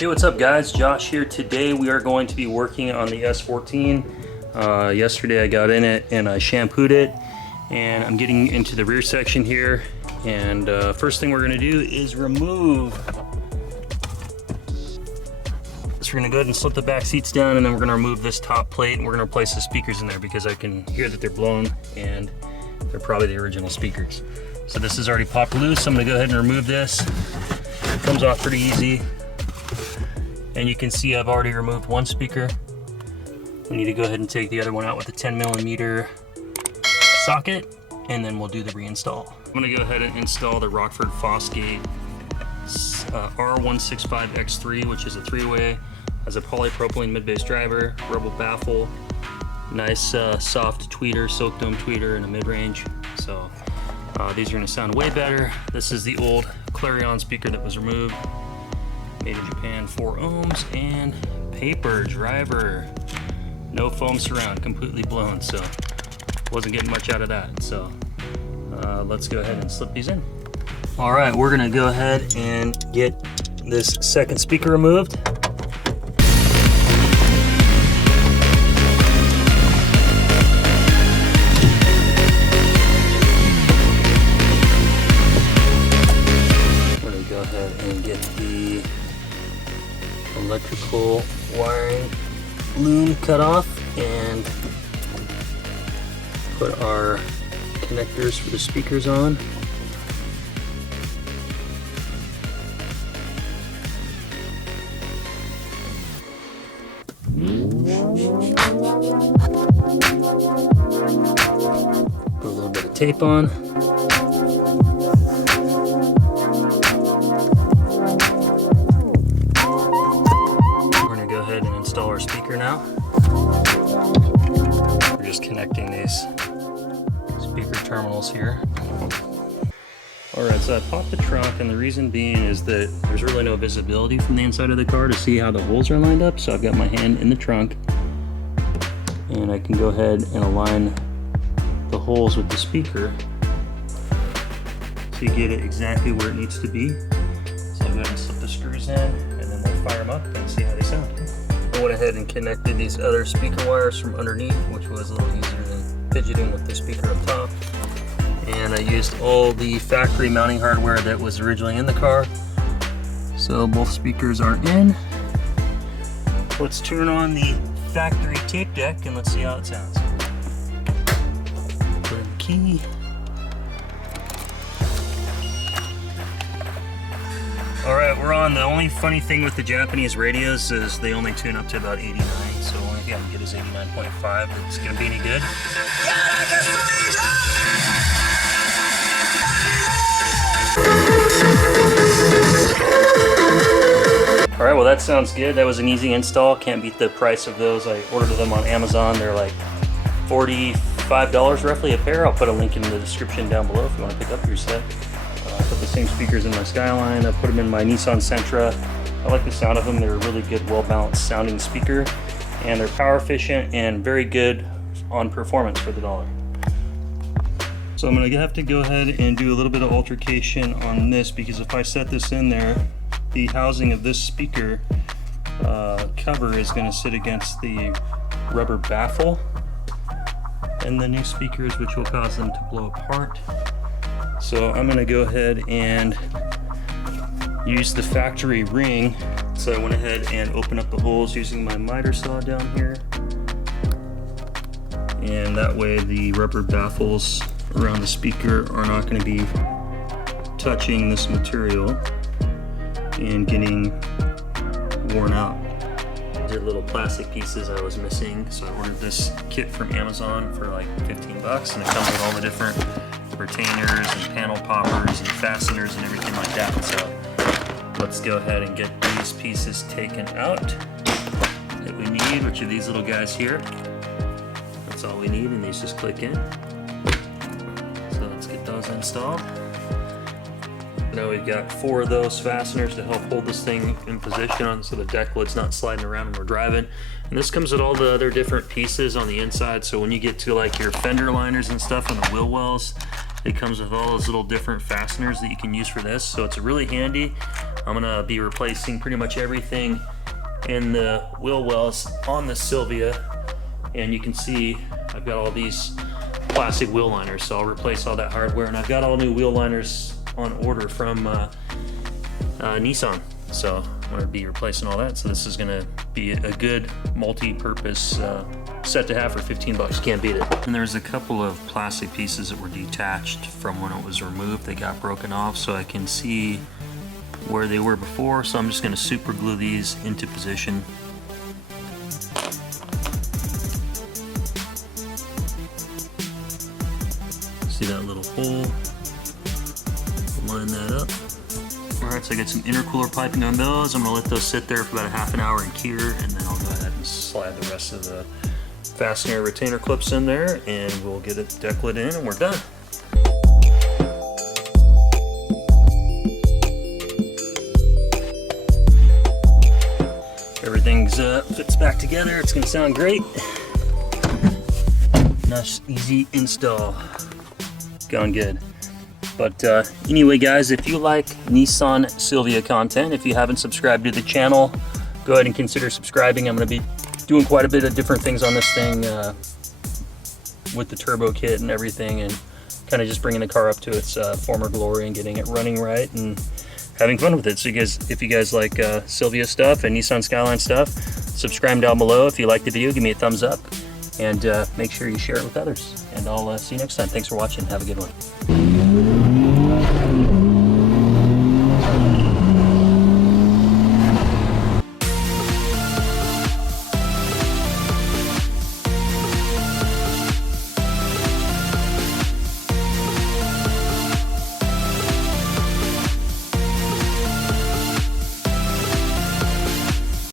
Hey, what's up guys? Josh here. Today we are going to be working on the S14. Yesterday I got in it and I shampooed it, and I'm getting into the rear section here. And first thing we're going to do is remove. So we're going to go ahead and slip the back seats down, and then we're going to remove this top plate, and we're going to replace the speakers in there because I can hear that they're blown and they're probably the original speakers. So this is already popped loose. I'm going to go ahead and remove this. It comes off pretty easy. And you can see I've already removed one speaker. We need to go ahead and take the other one out with a 10mm socket, and then we'll do the reinstall. I'm going to go ahead and install the Rockford Fosgate R165X3, which is a 3-way, has a polypropylene mid-bass driver, rubber baffle, nice soft tweeter, silk dome tweeter, and a mid-range. So these are going to sound way better. This is the old Clarion speaker that was removed. Made in Japan, 4 ohms, and paper driver. No foam surround, completely blown, so wasn't getting much out of that. So let's go ahead and slip these in. All right, we're gonna go ahead and get this second speaker removed. We're gonna go ahead and get the electrical wiring loom cut off and put our connectors for the speakers on. Put a little bit of tape on. Install our speaker now. We're just connecting these speaker terminals here. Alright, so I popped the trunk, and the reason being is that there's really no visibility from the inside of the car to see how the holes are lined up, so I've got my hand in the trunk and I can go ahead and align the holes with the speaker so you get it exactly where it needs to be. So I'll go ahead and slip the screws in, and then we'll fire them up and see how they sound. I went ahead and connected these other speaker wires from underneath, which was a little easier than fidgeting with the speaker up top. And I used all the factory mounting hardware that was originally in the car. So both speakers are in. Let's turn on the factory tape deck and let's see how it sounds. Put in the key. Alright, we're on. The only funny thing with the Japanese radios is they only tune up to about 89, so only thing I can get is 89.5. It's going to be any good. Alright, well that sounds good. That was an easy install. Can't beat the price of those. I ordered them on Amazon. They're like $45 roughly a pair. I'll put a link in the description down below if you want to pick up your set. I put the same speakers in my Skyline. I put them in my Nissan Sentra. I like the sound of them. They're a really good, well-balanced sounding speaker, and they're power efficient and very good on performance for the dollar. So I'm going to have to go ahead and do a little bit of altercation on this, because if I set this in there, the housing of this speaker cover is going to sit against the rubber baffle and the new speakers, which will cause them to blow apart. So I'm going to go ahead and use the factory ring. So I went ahead and opened up the holes using my miter saw down here. And that way the rubber baffles around the speaker are not going to be touching this material and getting worn out. These are little plastic pieces I was missing, so I ordered this kit from Amazon for like 15 bucks, and it comes with all the different retainers and panel poppers and fasteners and everything like that. So let's go ahead and get these pieces taken out that we need, which are these little guys here. That's all we need, and these just click in. So let's get those installed. Now we've got 4 of those fasteners to help hold this thing in position so the deck lid's not sliding around when we're driving. And this comes with all the other different pieces on the inside, so when you get to like your fender liners and stuff on the wheel wells, it comes with all those little different fasteners that you can use for this, so it's really handy. I'm gonna be replacing pretty much everything in the wheel wells on the Silvia, and you can see I've got all these plastic wheel liners, so I'll replace all that hardware, and I've got all new wheel liners on order from Nissan, so I'm going to be replacing all that. So this is going to be a good multi-purpose set to have for 15 bucks. Can't beat it. And there's a couple of plastic pieces that were detached from when it was removed. They got broken off, so I can see where they were before, so I'm just going to super glue these into position. See that little hole? Line that up. Alright, so I got some intercooler piping on those. I'm going to let those sit there for about a half an hour and cure, and then I'll go ahead and slide the rest of the fastener retainer clips in there, and we'll get it decklet in, and we're done. Everything's fits back together. It's going to sound great. Nice, easy install. Going good. But anyway, guys, if you like Nissan Silvia content, if you haven't subscribed to the channel, go ahead and consider subscribing. I'm going to be doing quite a bit of different things on this thing with the turbo kit and everything, and kind of just bringing the car up to its former glory and getting it running right and having fun with it. So you guys, if you guys like Silvia stuff and Nissan Skyline stuff, subscribe down below. If you like the video, give me a thumbs up, and make sure you share it with others. And I'll see you next time. Thanks for watching. Have a good one.